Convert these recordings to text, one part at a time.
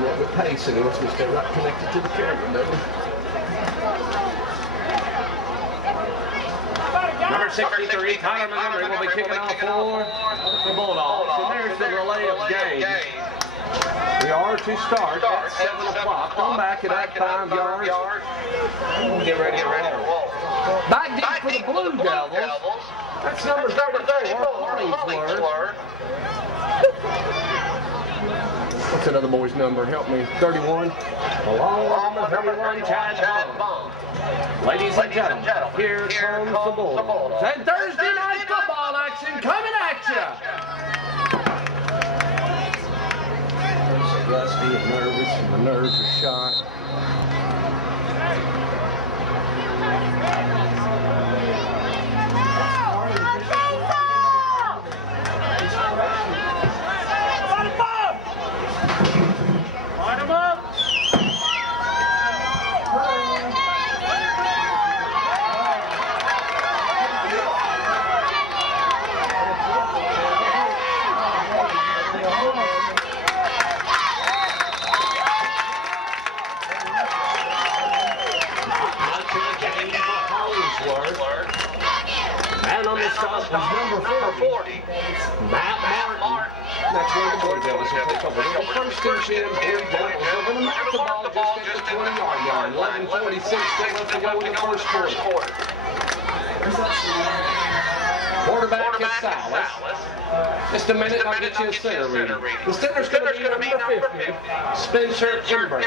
watching what the pace, and he wants me to stay right connected to the camera, doesn't he? Number 63, Tyler Montgomery will be kicking off for the Bulldogs. And there's the relay of game. We are to start at 7 o'clock. Come back at that 5 yards. We'll get ready to roll. Back deep for the Blue Devils. That's number 34, Hollingsworth. What's that other boy's number? Help me. 31. Along with 31, Chad Bond. Ladies and gentlemen, here comes the Bulldogs. And Thursday night football action coming at you. Rusty and nervous, and the nerves are shot. Man on the stop was number 40. Matt Martin. That's where the Blue Devils will take over. The first and 10 Blue Devils are going to knock the ball just at the 20-yard line. 11:46 still left to go in the first quarter. Quarterback is Salas. Just a minute, I'll get you a center reading. The center's going to be number 50, Spencer Embry.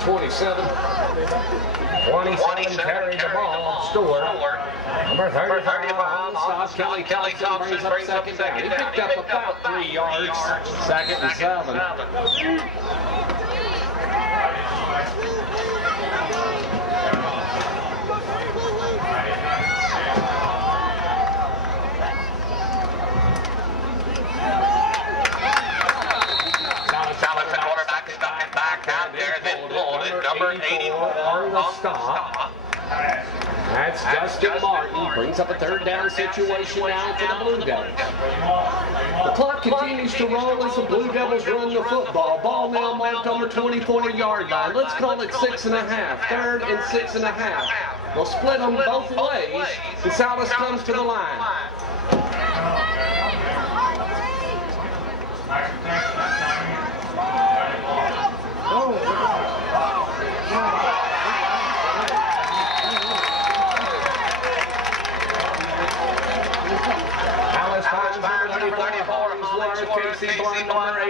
27. 27 carried the ball. Stork. Number 35. Stop. Kelly Thompson brings up second down. He picked up about 3 yards. Second and 7. Number 84 on the stop. That's Justin Martin. Brings up a third down situation now for the Blue Devils. The clock continues to roll as the Blue Devils run the football. Ball now marked on the 24-yard line. Let's call it 6.5. Third and 6.5. They'll split them both ways. And Salas comes to the line.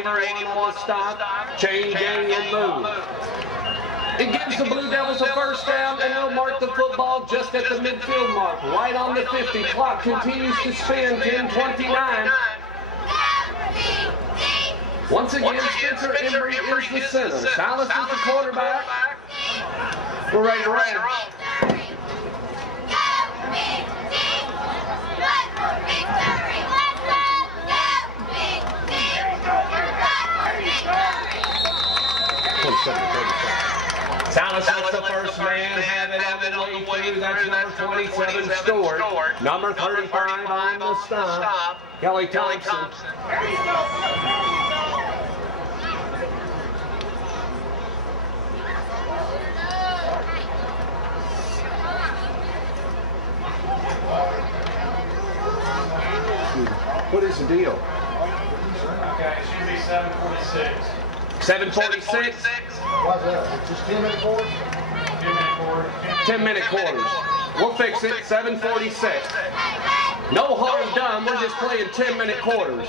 Number 81 on the stop, chain gang and move. It gives the Blue Devils a first down, and they'll mark the football just at the midfield mark, right on the 50. Clock continues to spin, 10:29. Once again, Spencer Embry is the center. Salas is the quarterback. We're ready to roll. Salas is the first man, have it on the way through. That's number 27, Stork. Number 35 on the stop, Kelly Thompson. What is the deal? Okay, it should be 7:46. 7:46? What's that? Just 10-minute quarters? 10-minute quarters. 10-minute quarters. We'll fix it. 7:46. No harm done. We're just playing 10-minute quarters.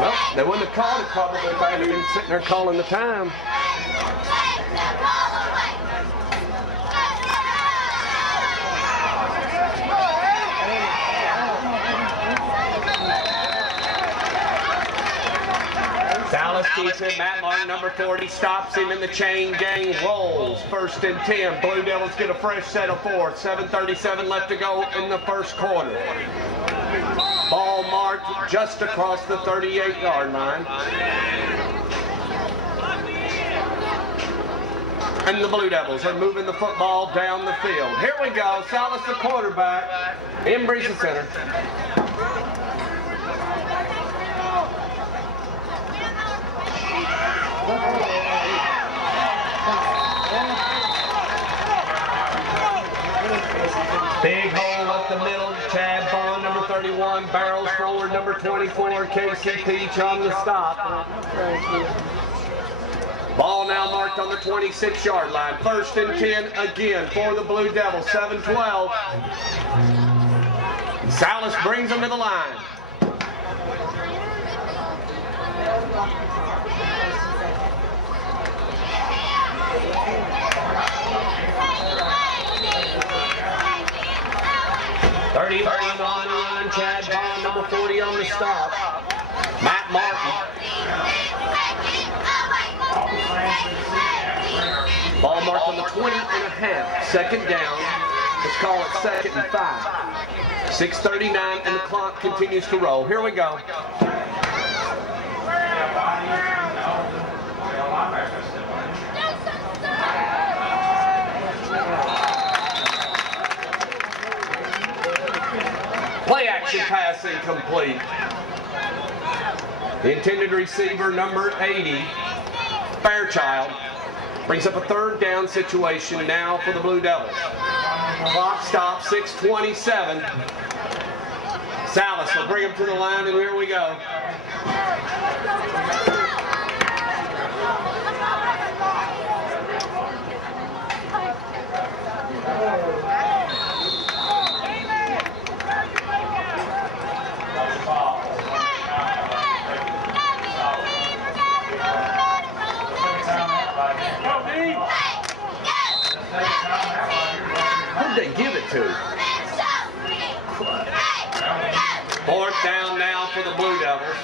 Well, they wouldn't have called it probably if I hadn't been sitting there calling the time. Salas keeps it. Matt Martin, number 40, stops him in the chain gang, rolls. First and 10. Blue Devils get a fresh set of 4. 7:37 left to go in the first quarter. marked just across the 38-yard line. And the Blue Devils are moving the football down the field. Here we go. Salas, the quarterback. Embree's the center. Big hole up the middle. Chad Bond, number 31. Barrels forward, number 24. Casey Peach on the stop. Ball now marked on the 26-yard line. 1st and 10 again for the Blue Devils. 7-12. Salas brings them to the line. On the line, Chad Bond, number 40 on the stop. Matt Martin. Ball marked on the 20.5. 2nd down. Let's call it 2nd and 5. 6:39 and the clock continues to roll. Here we go. Play action pass incomplete. The intended receiver, number 80, Fairchild, brings up a 3rd down situation now for the Blue Devils. Clock stops, 6:27. Salas will bring him to the line, and here we go. Who'd they give it to? 4th down now for the Blue Devils.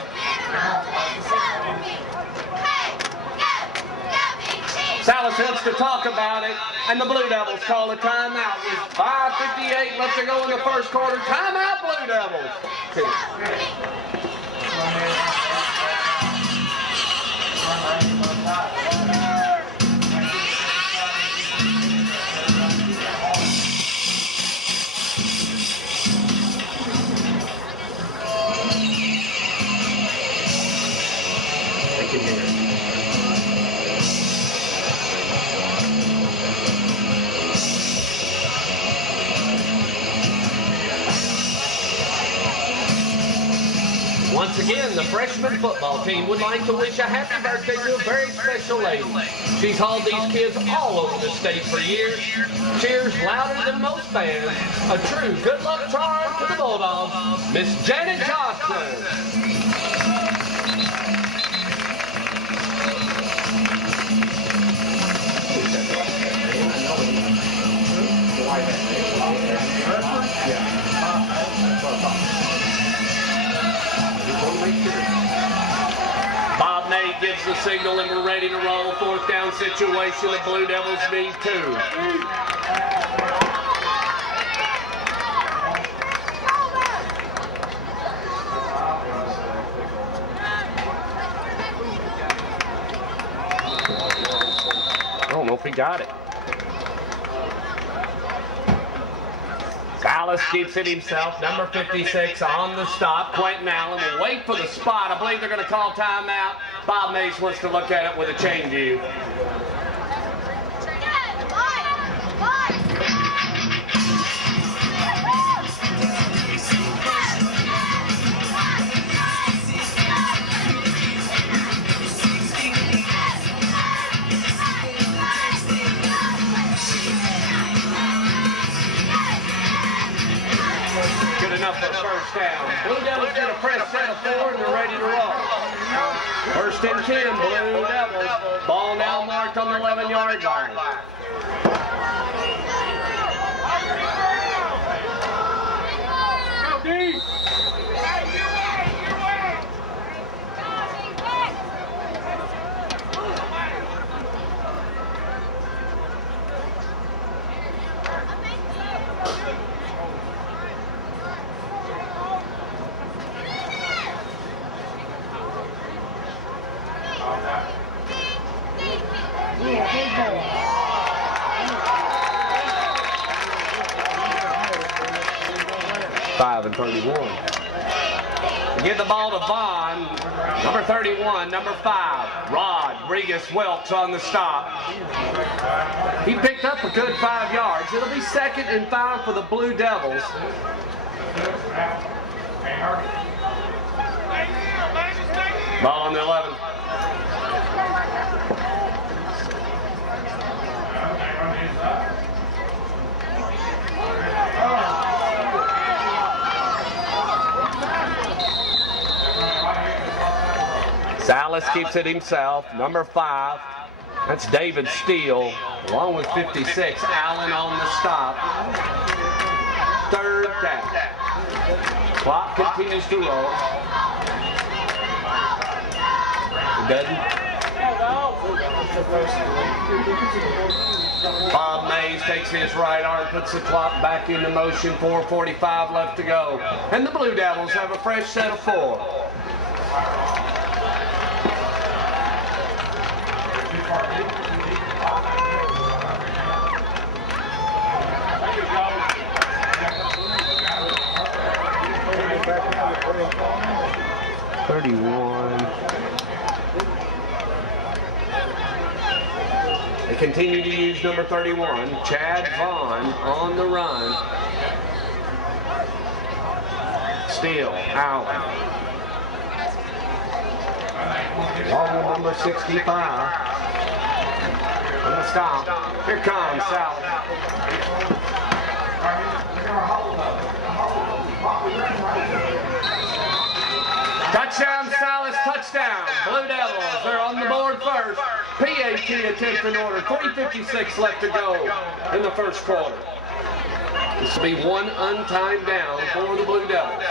Salas wants to talk about it, and the Blue Devils call a timeout with 5:58 left to go in the 1st quarter. Timeout, Blue Devils. Once again, the freshman football team would like to wish a happy birthday to a very special lady. She's hauled these kids all over the state for years. Cheers louder than most fans. A true good luck charm to the Bulldogs, Miss Janet Johnson. Bob Nate gives the signal and we're ready to roll. 4th down situation. The Blue Devils need 2. I don't know if he got it. Salas keeps it himself. Number 56 on the stop. Quentin Allen will wait for the spot. I believe they're going to call timeout. Bob Mace wants to look at it with a chain view. Enough for a 1st down. Blue Devils get a press set of 4 and they're ready to roll. 1st and 10, Blue Devils. Ball now marked on the 11-yard line. Go deep. 25 and 31. They give the ball to Vaughn. Number 31, number 5, Rodriguez Welch on the stop. He picked up a good 5 yards. It'll be 2nd and 5 for the Blue Devils. Ball on the 11. Salas keeps it himself. Number 5, that's David Steele, along with 56. Allen on the stop. 3rd down. Clock continues to roll. It doesn't. Bob Mays takes his right arm, puts the clock back into motion. 4:45 left to go. And the Blue Devils have a fresh set of 4. They continue to use number 31, Chad Vaughn, on the run. Steele, Allen. Along with number 65. On the stop. Here comes Salas. Touchdown, Salas, touchdown. Blue Devils are on the board first. PAT attempt in order. 3:56 left to go in the first quarter. This will be one untimed down for the Blue Devils.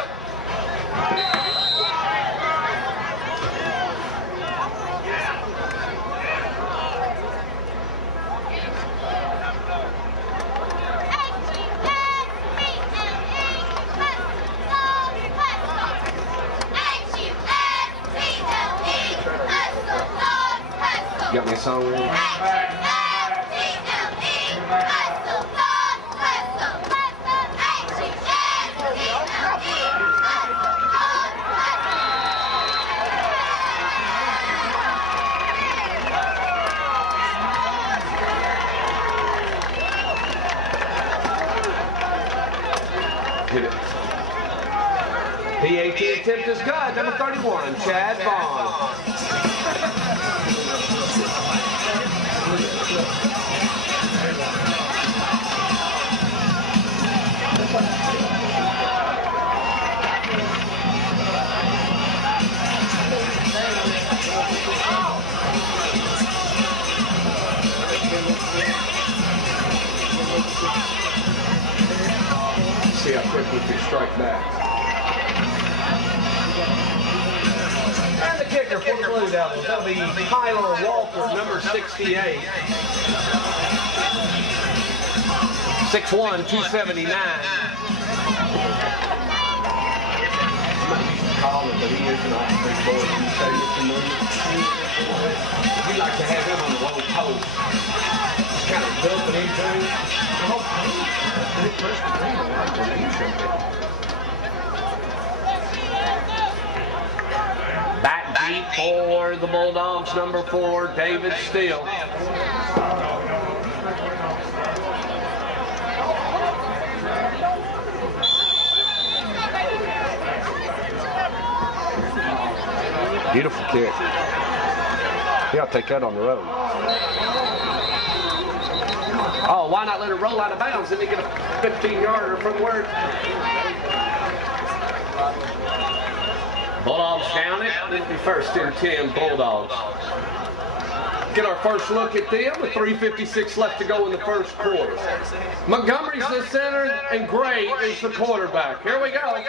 Got me a song ready? Hit it. PAT attempt is good. Number 31, Chad Vaughn. See how quick we can strike back. And the kicker for the Blue Devils, that'll be Tyler Walker, number 68. 6'1", 279. Call it, but he is not a big boy. You say Mr. Mooney. We like to have him on the low post. Just kind of dumping into him. Back deep for the Bulldogs, number 4, David Steele. Beautiful kick. Yeah, I'll take that on the road. Oh, why not let it roll out of bounds and they get a 15-yarder from where? Bulldogs down it. It'll be 1st and 10 Bulldogs. Get our first look at them with 3:56 left to go in the first quarter. Montgomery's the center and Gray is the quarterback. Here we go.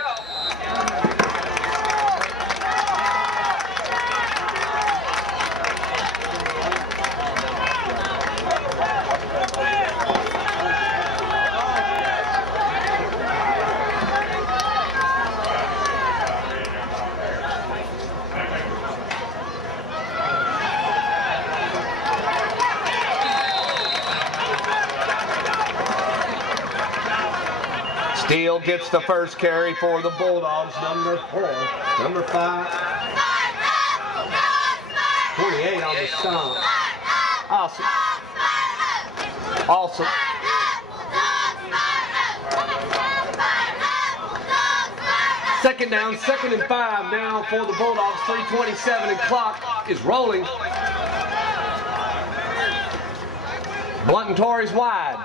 Steele gets the first carry for the Bulldogs, number 4. Number 5. 28 on the stomp. Awesome. Awesome. Second down, 2nd and 5 now for the Bulldogs. 3:27 and clock is rolling. Blunt and Torrey's wide.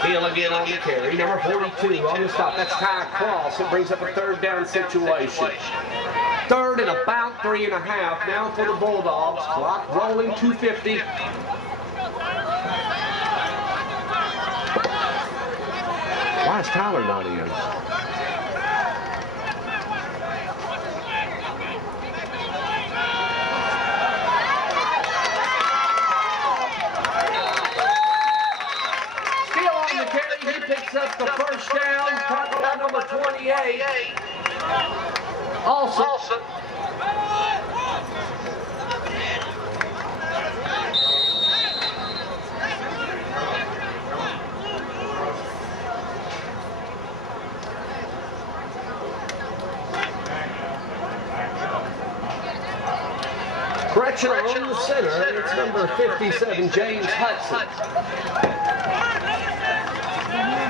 Steele again on the carry. Number 42 on the stop. That's Ty Cross. It brings up a 3rd down situation. 3rd and about 3.5 now for the Bulldogs. Clock rolling, 2:50. Why is Tyler not in? Steele on the carry. He picks up the 1st down. Tackle by number 28. Also. Correction on the center. It's number 57, James Hudson.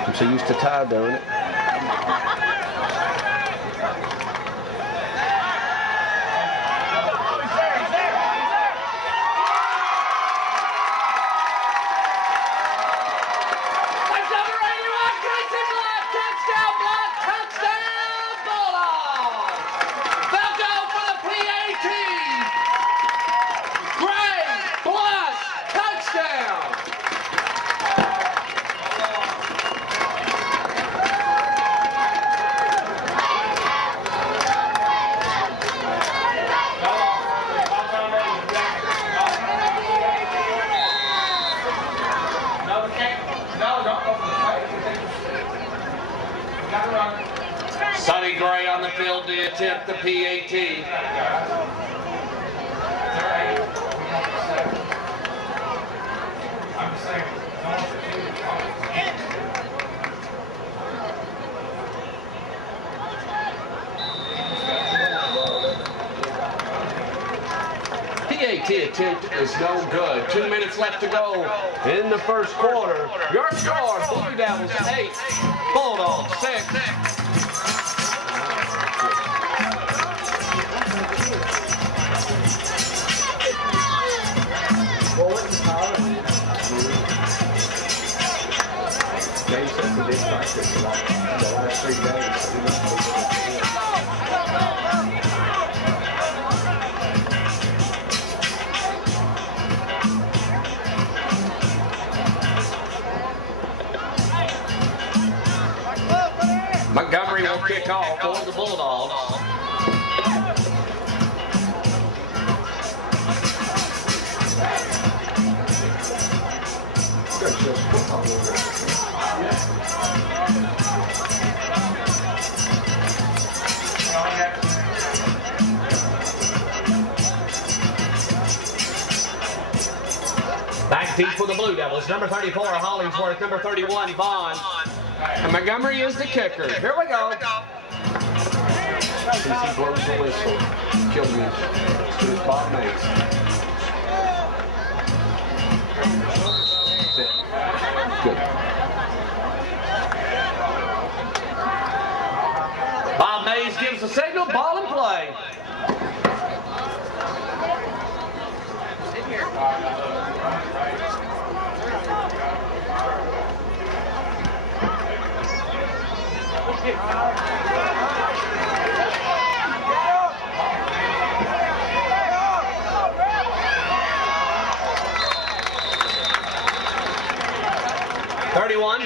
I'm so used to Ty doing it. Sonny Gray on the field to attempt the PAT. PAT attempt is no good. 2 minutes left to go in the 1st quarter. Your score, Blue Devils 8, Bulldogs 6. James said we did practice a lot the last 3 days. Montgomery will kick off for the Bulldogs. Back deep for the Blue Devils. Number 34, Hollingsworth. Number 31, Vaughn. And Montgomery is the kicker. Here we go. Since he blows the whistle, kill me. It's Bob Mays. Good. Bob Mays gives the signal. Ball in play.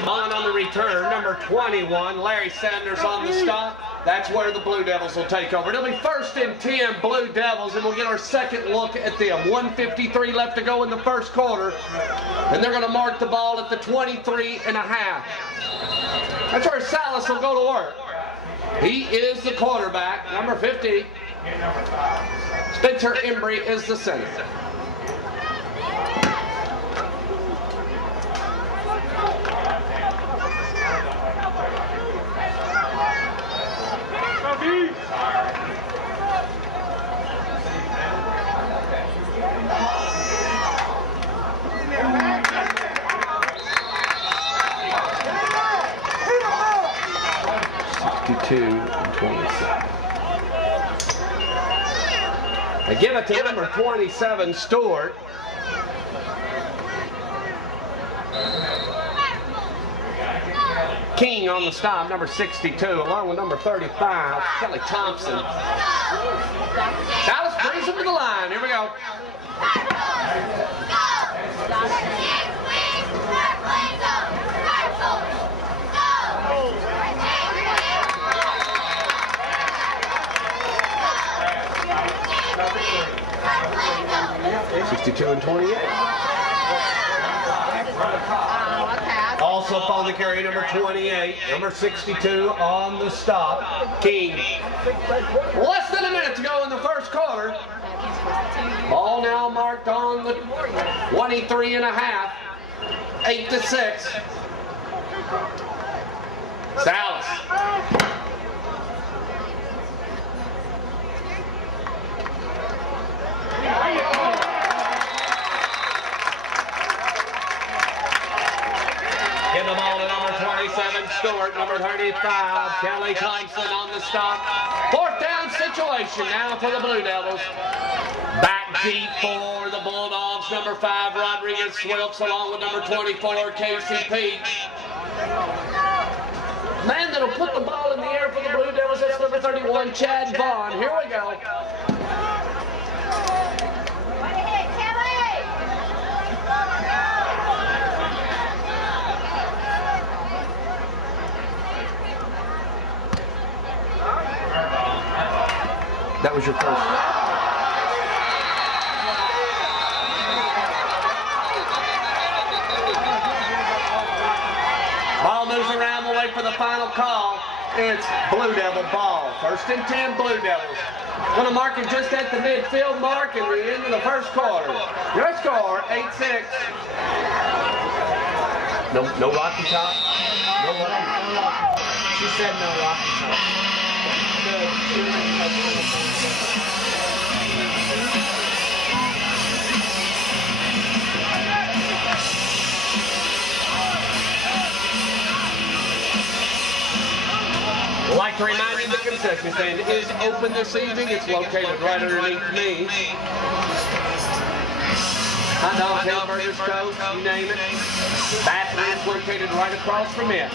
Vaughn on the return. Number 21, Larry Sanders on the stop. that's where the Blue Devils will take over. It'll be 1st and 10 Blue Devils, and we'll get our second look at them. 1:53 left to go in the first quarter, and they're going to mark the ball at the 23.5. That's where Salas will go to work. He is the quarterback, number 50. Spencer Embry is the center. And 27. They give it to number 27, Stork. King on the stop, number 62, along with number 35, Kelly Thompson. Dallas brings him to the line. Here we go. 62 and 28. Also on the carry, number 28, number 62 on the stop, King. Less than a minute to go in the first quarter. Ball now marked on the 23.5, 8-6. Salas. Give the ball to number 27, Stork, number 35, Kelly Thompson on the stop. 4th down situation now for the Blue Devils. Back deep for the Bulldogs, number 5, Rodriguez Swilps, along with number 24, Casey Peach. Man that'll put the ball in the air for the Blue Devils, that's number 31, Chad Vaughn. Here we go. That was your first. Ball moves around. We'll wait for the final call. It's Blue Devil ball. 1st and 10 Blue Devils. Going to mark it just at the midfield mark at the end of the first quarter. Your score, 8-6. No rocky top? No rocky. She said no rocky top. I'd like to remind you the concession stand is open this evening. It's located right underneath me. Hot dogs, hamburgers, Coke, you name it. Bathroom's located right across from it.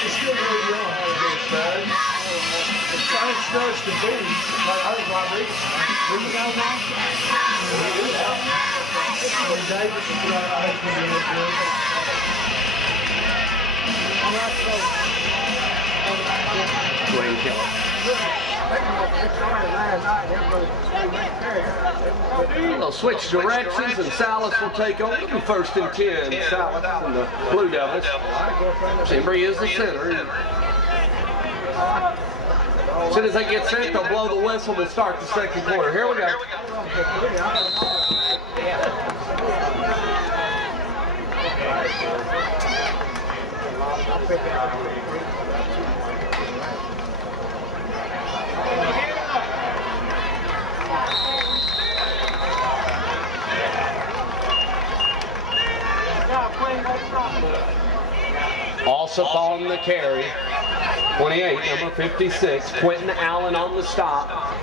It's still really young. It starts to be like I was Rodriguez. Where you guys now? When Davis is right, I think he'll be real good. Dwayne Keller. They'll switch directions and Salas will take over. It'll be 1st and 10. Salas and the Blue Devils. Embry is the center. As soon as they get set, they'll blow the whistle. We'll start the second quarter. Here we go. Also on the carry, 28, number 56, Quentin Allen on the stop.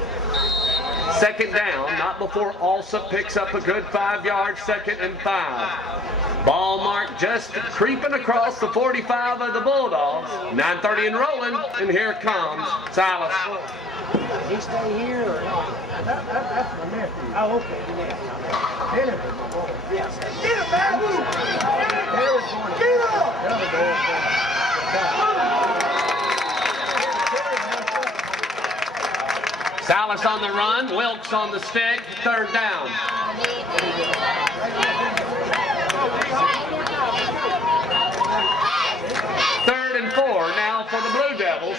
Second down, not before Alsop picks up a good 5 yards, 2nd and 5. Ball mark just creeping across the 45 of the Bulldogs. 9:30 and rolling, and here comes Silas. He stay here or not? That's my nephew. Oh, okay. Jennifer, my boy. Yes. Get him, man! Terry's going to get up! The other boy's going to Silas on the run, Wilkes on the stick, 3rd down. Third and 4 now for the Blue Devils.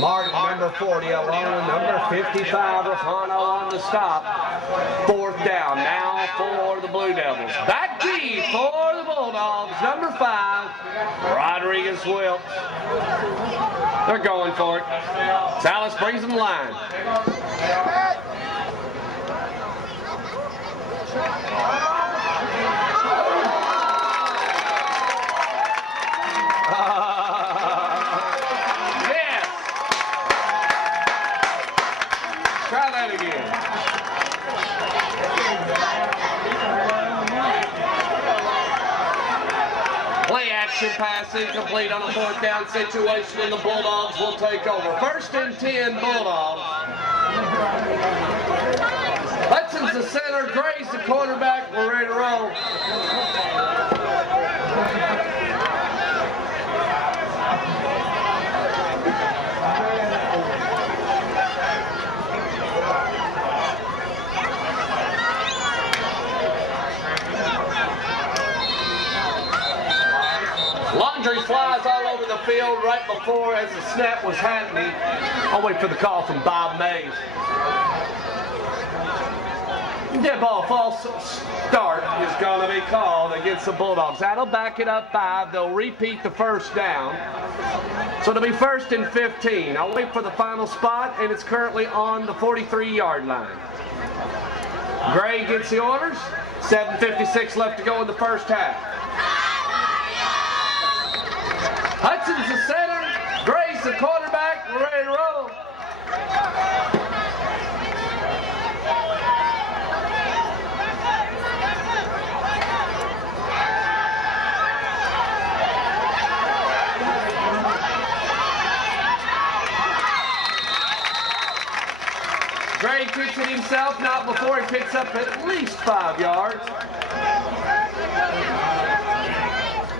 Martin, number 40, along with number 55, Rafano on the stop. 4th down now for the Blue Devils. Back deep for the Bulldogs, number 5, Rodriguez Wilkes. They're going for it. Silas brings them line. Yes. Try that again. Play action pass incomplete on a 4th down situation, and the Bulldogs will take over. 1st and 10 Bulldogs. Hudson's the center, Gray's the quarterback. We're ready to roll. Laundry flies all over the field right before as the snap was happening. I'll wait for the call from Bob Mays. Dead ball false start is going to be called against the Bulldogs. That'll back it up 5. They'll repeat the 1st down. So it'll be 1st and 15. I'll wait for the final spot, and it's currently on the 43-yard line. Gray gets the orders. 7:56 left to go in the 1st half. Hudson's the center. Gray's the quarterback. We're ready to roll. Gray kicks it himself, not before he picks up at least 5 yards.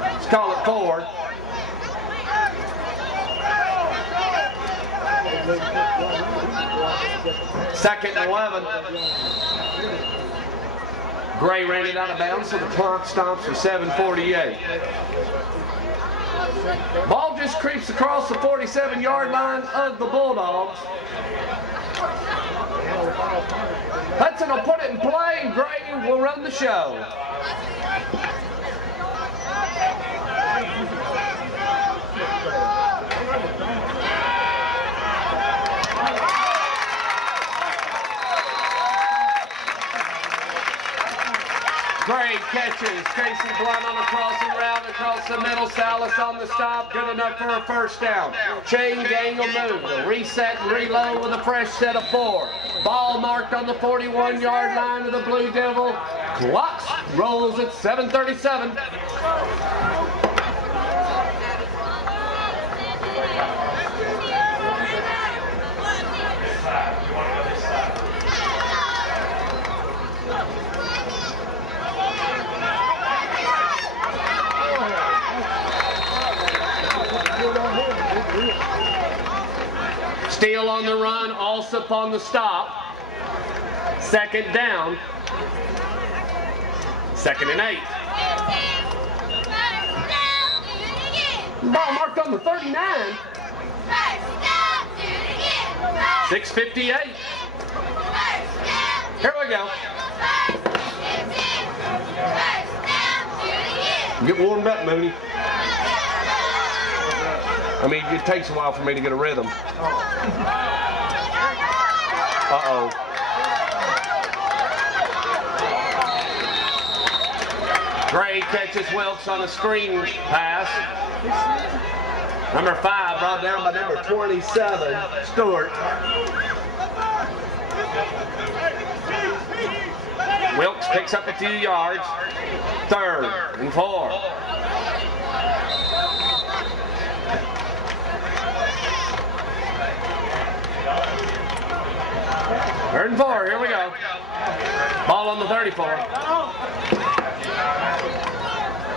Let's call it 4. Second and 11. Gray ran it out of bounds, so the clock stops for 7:48. Ball just creeps across the 47-yard line of the Bulldogs. Hudson will put it in play, and Gray will run the show. Gray catches. Casey Blunt on a crossing route across the middle. Salas on the stop. Good enough for a 1st down. Chain gang will move. They'll reset and reload with a fresh set of 4. Ball marked on the 41-yard line of the Blue Devil. Clock rolls at 7:37. Steele on the run, Alsop on the stop. 2nd down. 2nd and 8. Ball marked on the 39. 6:58. Here we go. Get warmed up, Mooney. I mean, it takes a while for me to get a rhythm. Uh-oh. Gray catches Wilkes on a screen pass. Number 5 brought down by number 27, Stork. Wilkes picks up a few yards. 3rd and 4. Third and 4, here we go. Ball on the 34.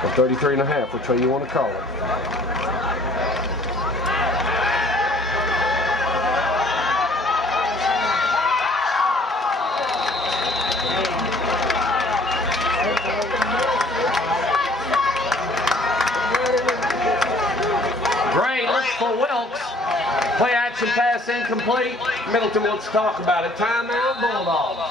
Or 33 and a half, which way you want to call it. Gray looks for Wilkes. Play action pass incomplete. Middleton wants to talk about it. Timeout, Bulldogs.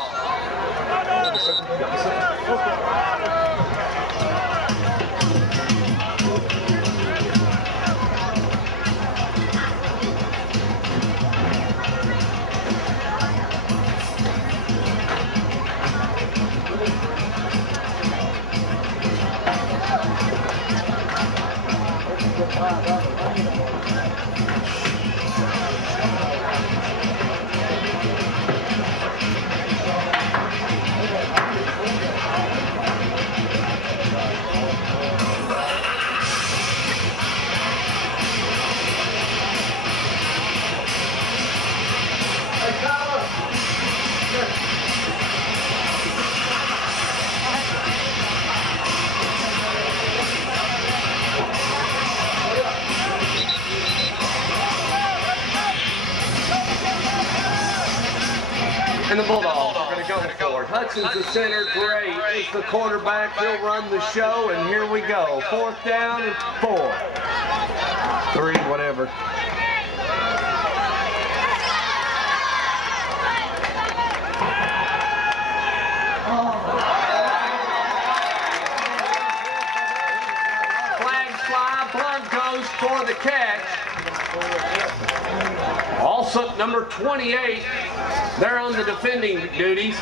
And the Bulldogs are going to go for it. Hudson's the center. Gray is the quarterback. He'll run the show, and here we go. 4th down and 4. 3, whatever. Flags fly. Blunt goes for the catch. Also, number 28, they're on the defending duties.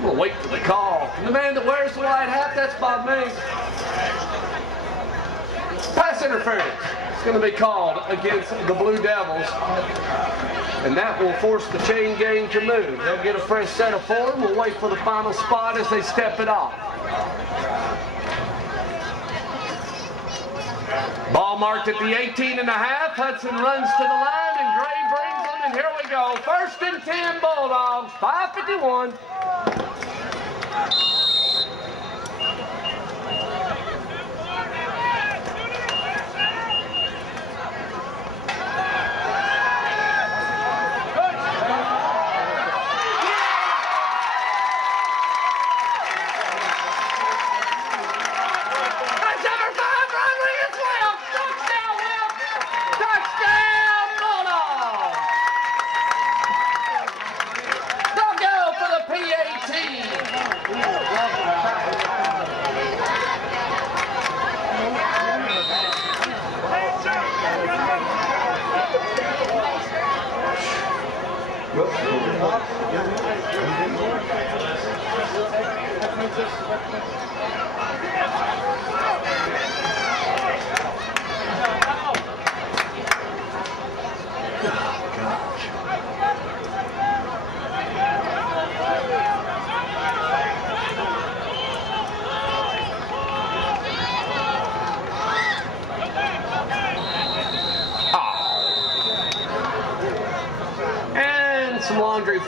We'll wait for the call. And the man that wears the white hat, that's by me. Pass interference. It's going to be called against the Blue Devils. And that will force the chain gang to move. They'll get a fresh set of 4. We'll wait for the final spot as they step it off. Ball marked at the 18 and a half. Hudson runs to the line and Gray brings them, and here we go. 1st and 10 Bulldogs, 5:51.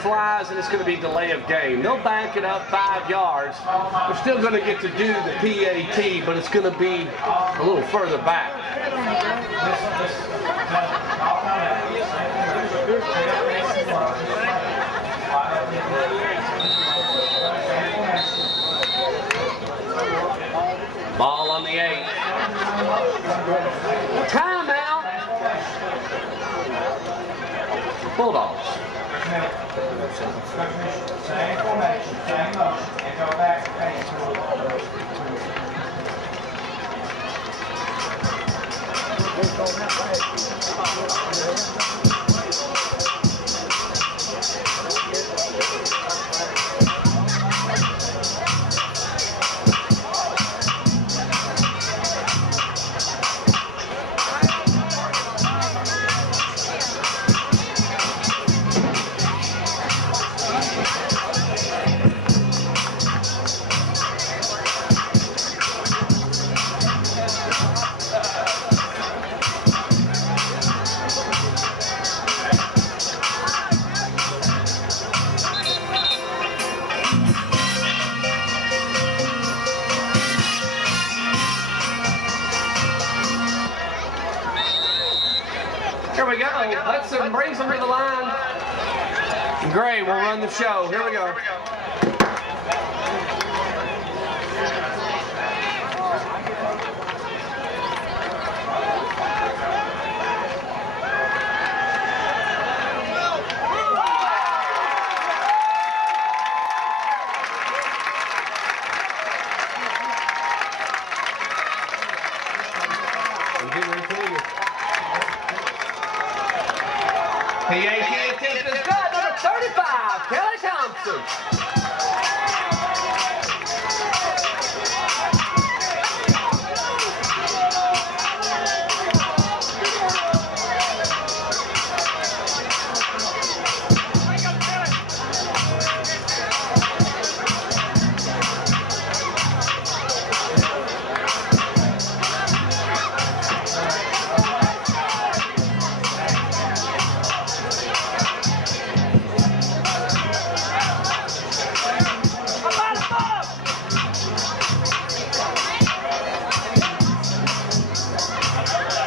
Flies, and it's going to be delay of game. They'll back it up 5 yards. They're still going to get to do the PAT, but it's going to be a little further back. Ball on the 8. Bulldogs. Same formation, same motion, and go back to pace. Here we go. Hudson brings them to the line. Gray will run the show. Here we go. PAT attempt is good. Number 35, Kelly Thompson.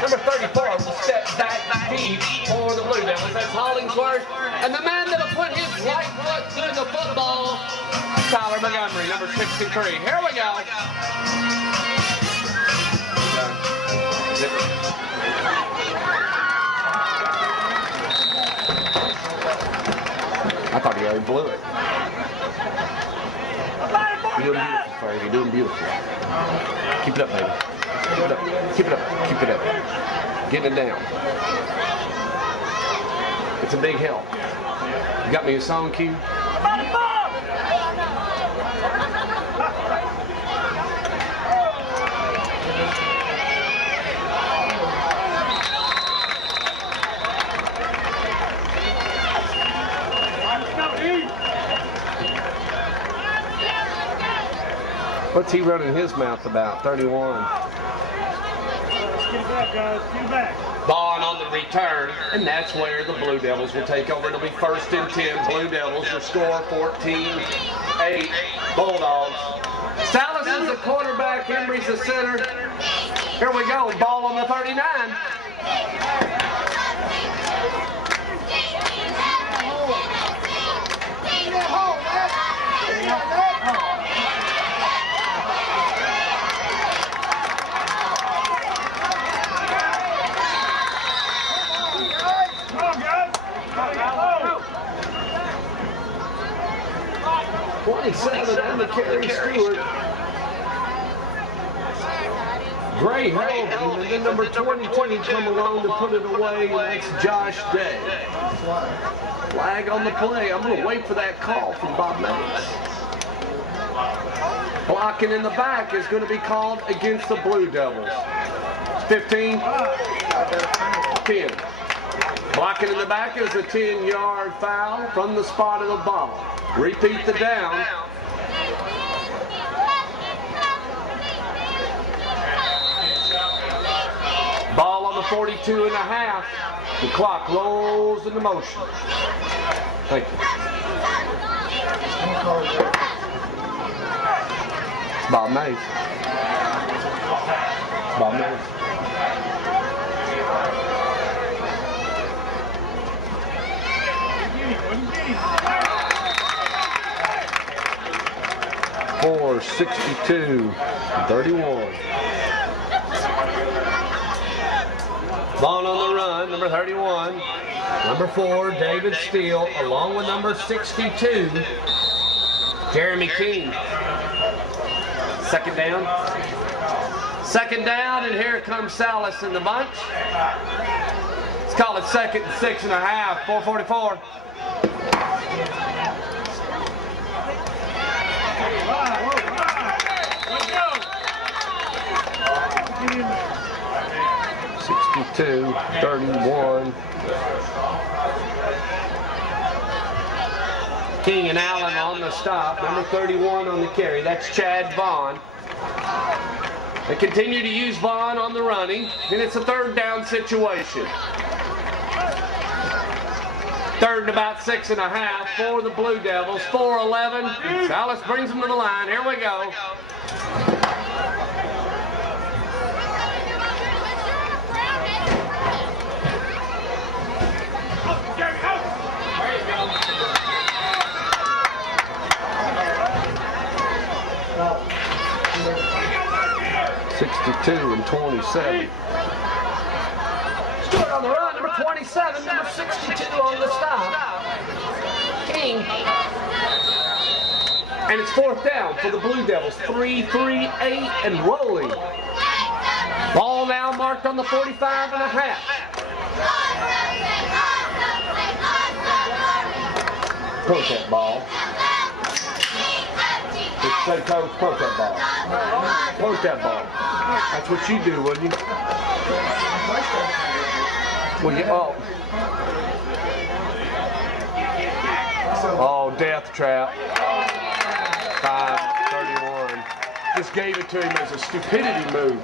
Number 34 will step back deep for the Blue Devils. That's Hollingsworth. And the man that'll put his right foot through the football, Tyler Montgomery, number 63. Here we go. I thought he already blew it. You're doing beautiful, Ferg. You're doing beautiful. Keep it up, baby. Keep it up. Keep it up. Keep it up. Getting it down. It's a big help. You got me a song cue? What's he running his mouth about? 31. Let's get it back, guys. Get it back. Ball on the return, and that's where the Blue Devils will take over. It'll be 1st and 10. Blue Devils will score 14-8. Bulldogs. Salas is the quarterback. Embry's the center. Here we go. Ball on the 39. Come on, guys. 27, Emma Carey Stewart. Gray held, and then number 22 come along to put it away, and that's Josh Day. Flag on the play. I'm going to wait for that call from Bob Mays. Blocking in the back is going to be called against the Blue Devils. 15, 10. Blocking in the back is a 10-yard foul from the spot of the ball. Repeat the down. Ball on the 42 and a half. The clock rolls into motion. Thank you. Bob Mays. Bob Mays. For 62-31. Ball on the run, number 31. Number 4, David Steele, along with number 62, Jeremy King. Second down. Second down, and here comes Salas in the bunch. Let's call it 2nd and 6.5, 4:44. Two, 31. King and Allen on the stop. Number 31 on the carry. That's Chad Vaughn. They continue to use Vaughn on the running, and it's a 3rd down situation. 3rd and about 6.5 for the Blue Devils. 4:11. Salas brings them to the line. Here we go. 62 and 27. Stewart on the run, number 27, number 62 on the stop. King. And it's 4th down for the Blue Devils. 3-3-8 and rolling. Ball now marked on the 45.5. Post that ball. Say, Coach, post that ball. Post that ball. That's what you do, wouldn't you? Well, oh, death trap. 5:31. Just gave it to him as a stupidity move.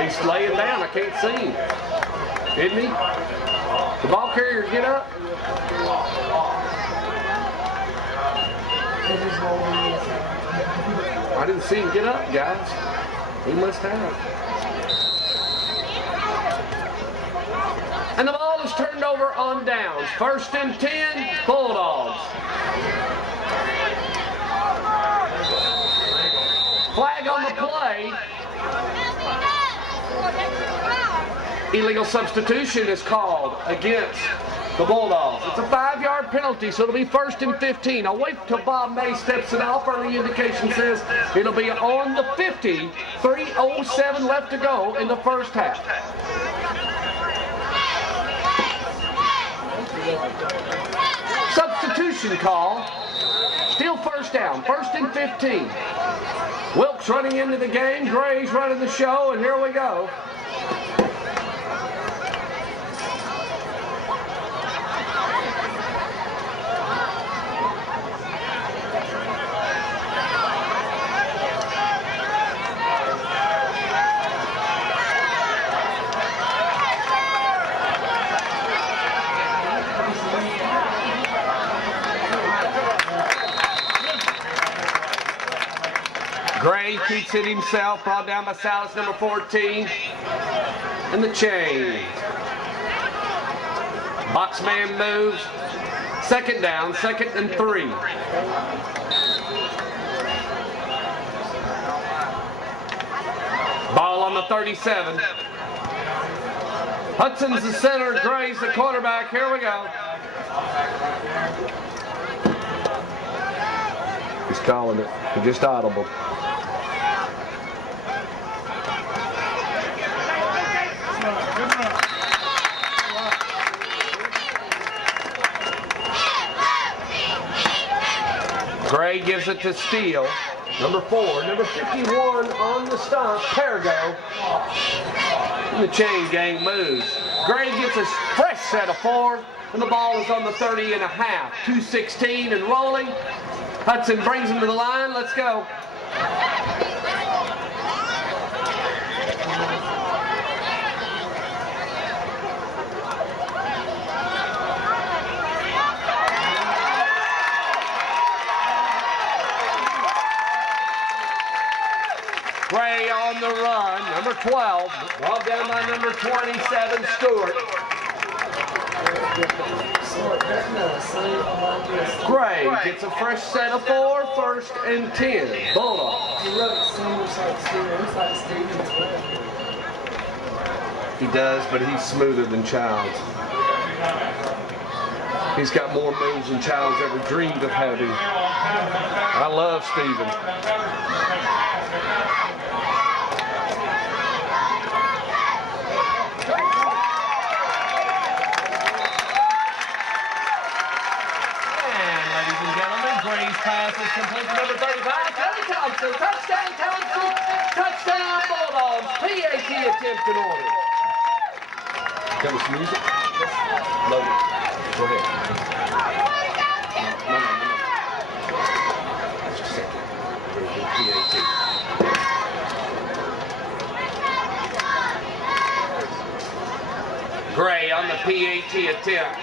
He's laying down. I can't see him. Isn't he? The ball carrier, get up. I didn't see him get up, guys. He must have. And the ball is turned over on downs. 1st and 10, Bulldogs. Flag on the play. Illegal substitution is called against the Bulldogs. It's a 5-yard penalty, so it'll be 1st and 15. I'll wait till Bob May steps it off. Early indication says it'll be on the 50. 3:07 left to go in the first half. Substitution call. Still 1st down. 1st and 15. Wilkes running into the game. Gray's running the show, and here we go. Gray keeps it himself, brought down by Salas, number 14. And the chain. Box man moves. 2nd down, 2nd and 3. Ball on the 37. Hudson's the center, Gray's the quarterback. Here we go. He's calling it. He just audible. Gray gives it to Steele. Number 4, number 51 on the stop, Pergo. And the chain gang moves. Gray gets a fresh set of 4, and the ball is on the 30.5. 2:16 and rolling. Hudson brings him to the line. Let's go. Gray on the run, number 12, brought down by number 27, Stewart. Gray gets a fresh set of 4, 1st and 10, Bulldogs. He does, but he's smoother than Childs. He's got more moves than Childs ever dreamed of having. I love Steven. And ladies and gentlemen, Gray's pass is complete to number 35, Kelly Thompson. Touchdown, Thompson. Touchdown, Bulldogs. PAT attempt in order. Got some music? Load it. Go ahead. No. Just a second. PAT. Gray on the PAT attempt.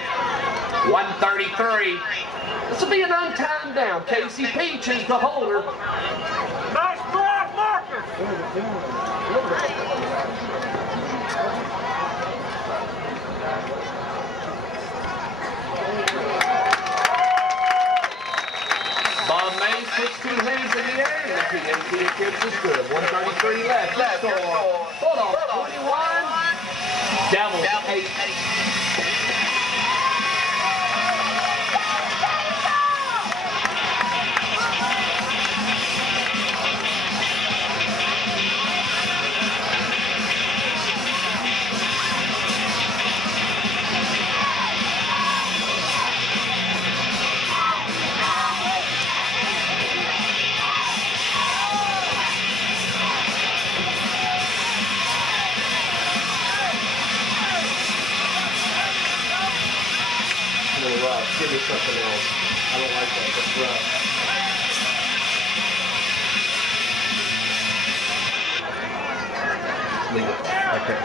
133. This will be an untimed down. Casey Peach is the holder. Nice block, Marcus. Bob May puts 2 hands in the air, and the PAT attempt is good. 133 left. Let's go. Hold on. 21. Devils 8. Give me something else. I don't like that. That's rough. Leave it. Okay.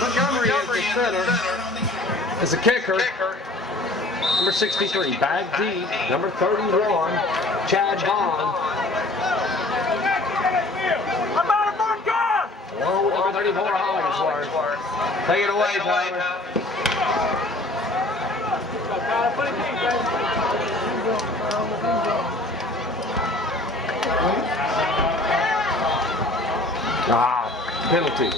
Montgomery is the center. As a kicker, number 63, bag deep, number 31, Chad Vaughn. Whoa, number 34, Hollingsworth. Take it away, Tyler. Penalty.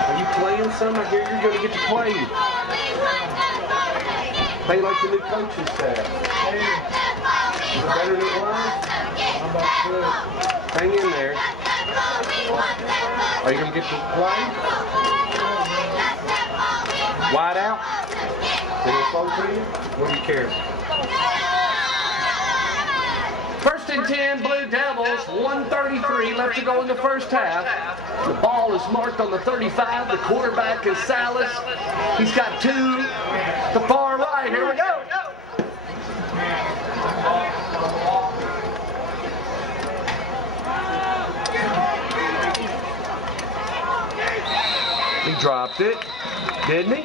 Are you playing some? I hear you're going to get to play. Play like the new coaching staff. Is it better than it was? Hang in there. Are you going to get to play? Wide out? Did it fall to you? What do you care? First and 10, Blue Devils, 1:33 left to go in the first half. The ball is marked on the 35. The quarterback is Salas. He's got 2 the far right. Here we go. He dropped it, didn't he?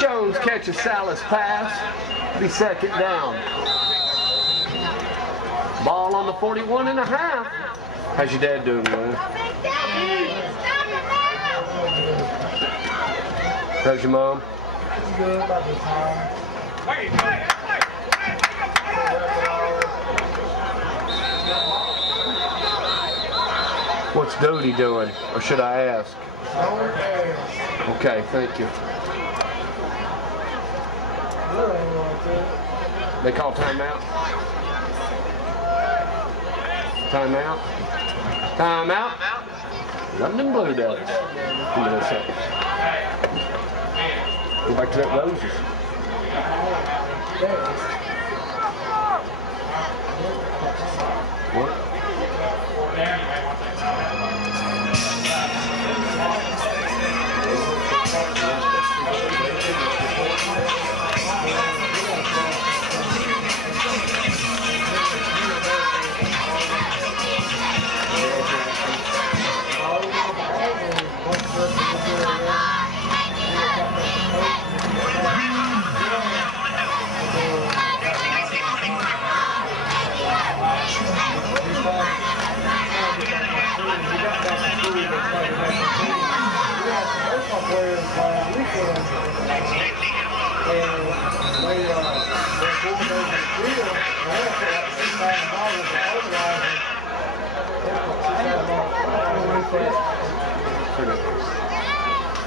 Jones catches Salas' pass. Be second down. Ball on the 41.5. How's your dad doing, man? How's your mom? Good about the time. What's Dodie doing? Or should I ask? Okay, thank you. They call timeout? Timeout? Timeout? London Blue Devils. Give me a second. Go back to that Roses. What?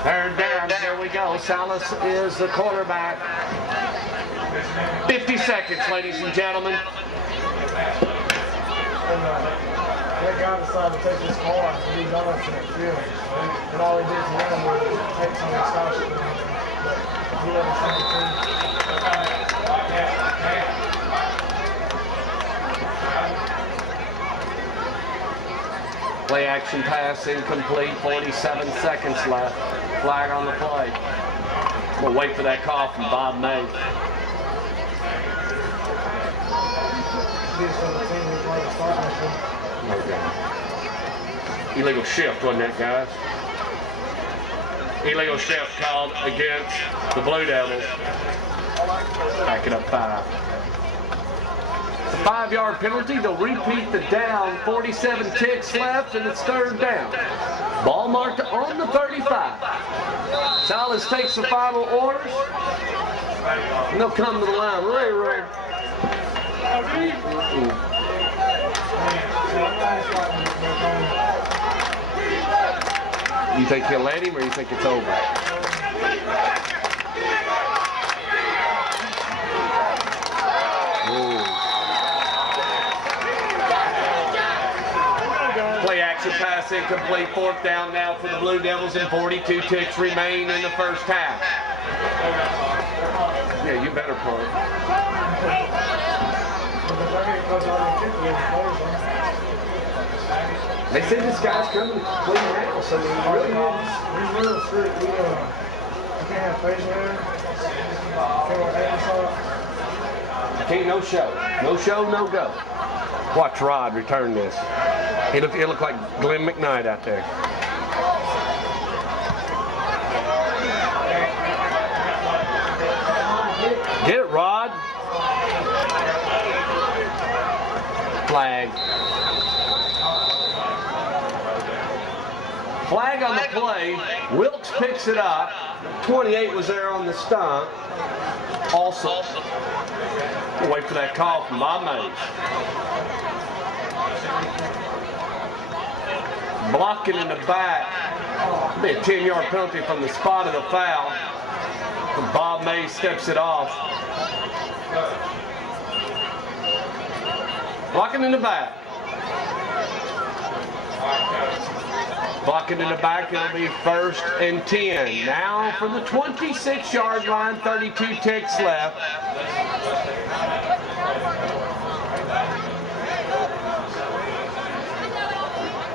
Third down, here we go. Salas is the quarterback. 50 seconds, ladies and gentlemen. That guy decided to take his car and leave donuts in that field. And all he did to him was take some of the scholarship. But he let him send the team. Play action pass incomplete, 47 seconds left. Flag on the play. We'll wait for that call from Bob May. Okay. Illegal shift, wasn't that, guys? Illegal shift called against the Blue Devils. Back it up 5. It's a 5-yard penalty. They'll repeat the down. 47 ticks left, and it's third down. Ball marked on the 35. Salas takes the final orders, and they'll come to the line. Ray. You think he'll let him, or you think it's over? Play action pass incomplete. 4th down now for the Blue Devils, and 42 ticks remain in the first half. Yeah, you better punt. They say this guy's coming clean house. I mean, he really is. He's real strict. You can't have facial hair. Can't wear ankle socks. Can't no show. No show, no go. Watch Rod return this. He looked like Glenn McKnight out there. Get it, Rod. Flag. Flag on the play. Wilkes picks it up. 28 was there on the stunt. Also. We'll wait for that call from Bob Mays. Blocking in the back. It'll be a 10-yard penalty from the spot of the foul. And Bob Mays steps it off. Blocking in the back. Blocking in the back, it'll be 1st and 10. Now for the 26-yard line, 32 ticks left.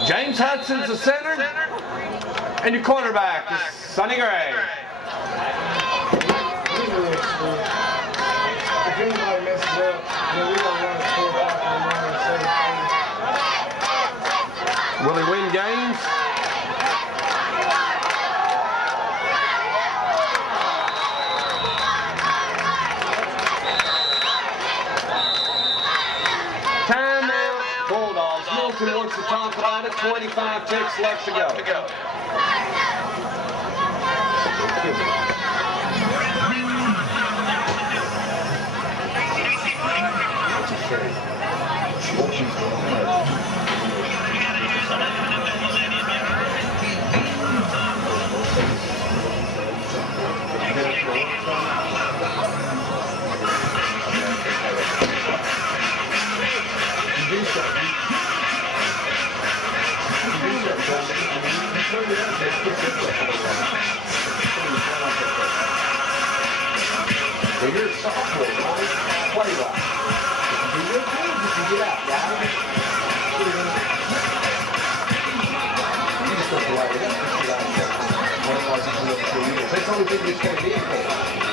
James Hudson's the center, and your cornerback is Sonny Gray. If anybody messes up, we don't run it 4 o'clock in the morning and say, Will he win games? Timeout, Bulldogs. Milton wants to talk about it. 25 ticks left to go. So you're a sophomore, right? Play right. If you do real good, you can get out, guys. You just don't light it up. Otherwise, it's another 2 years. That's the only thing you stay in for.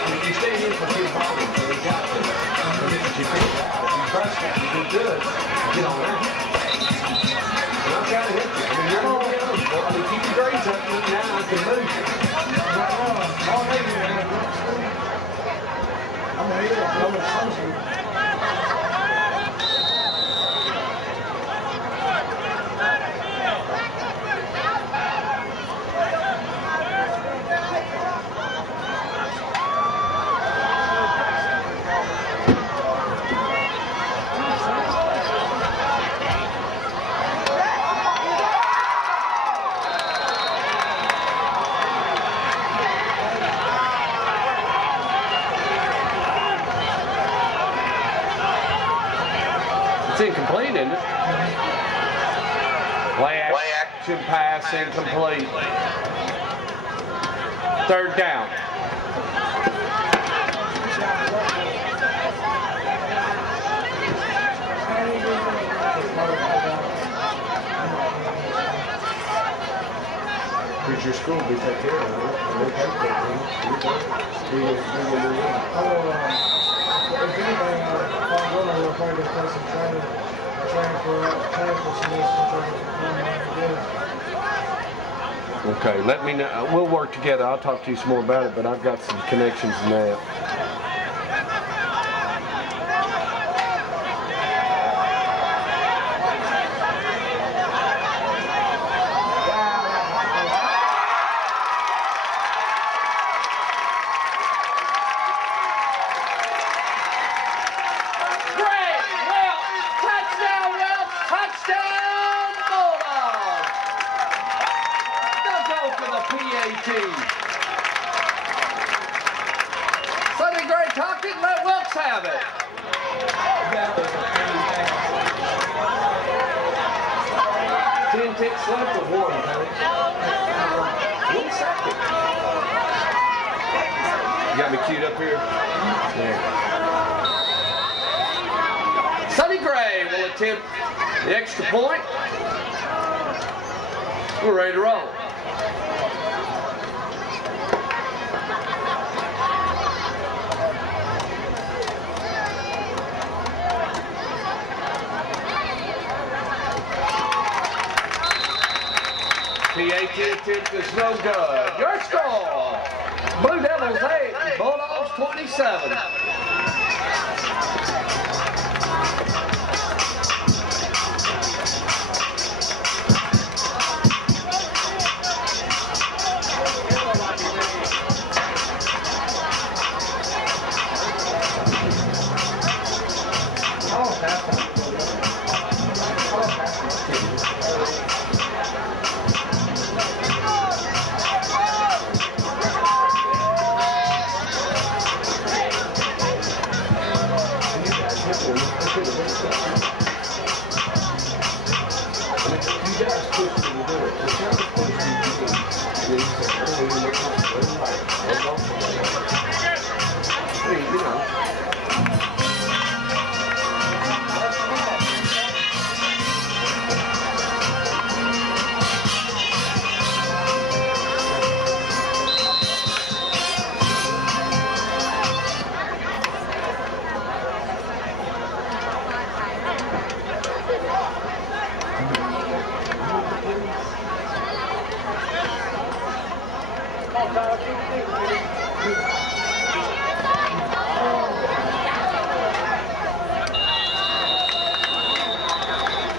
If you stay in for 2 volumes, you got to. And then if you figure out, if you trust that you do good, get on out. And I'm trying to help you. I mean, you're on your own. I mean, keep your grades up. Now I can move you. I'm here. I'm It's incomplete, isn't it? Play action pass incomplete. Third down. Did your school be take care of it? If anything, Montgomery will probably play some training for some training. Okay, let me know. We'll work together. I'll talk to you some more about it, but I've got some connections in that. Sonny Gray talked it and let Wilkes have it. 10 ticks left of one, Coach. 1 second. You got me queued up here? Yeah. Sonny Gray will attempt the extra point. We're ready to roll. PAT attempt is no good. Your score, Blue Devils 8, Bulldogs 27.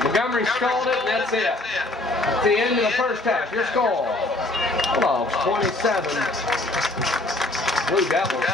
Montgomery stalled it, and that's it. At the end of the first half, your score, Bulldogs 27, Blue Devils 8.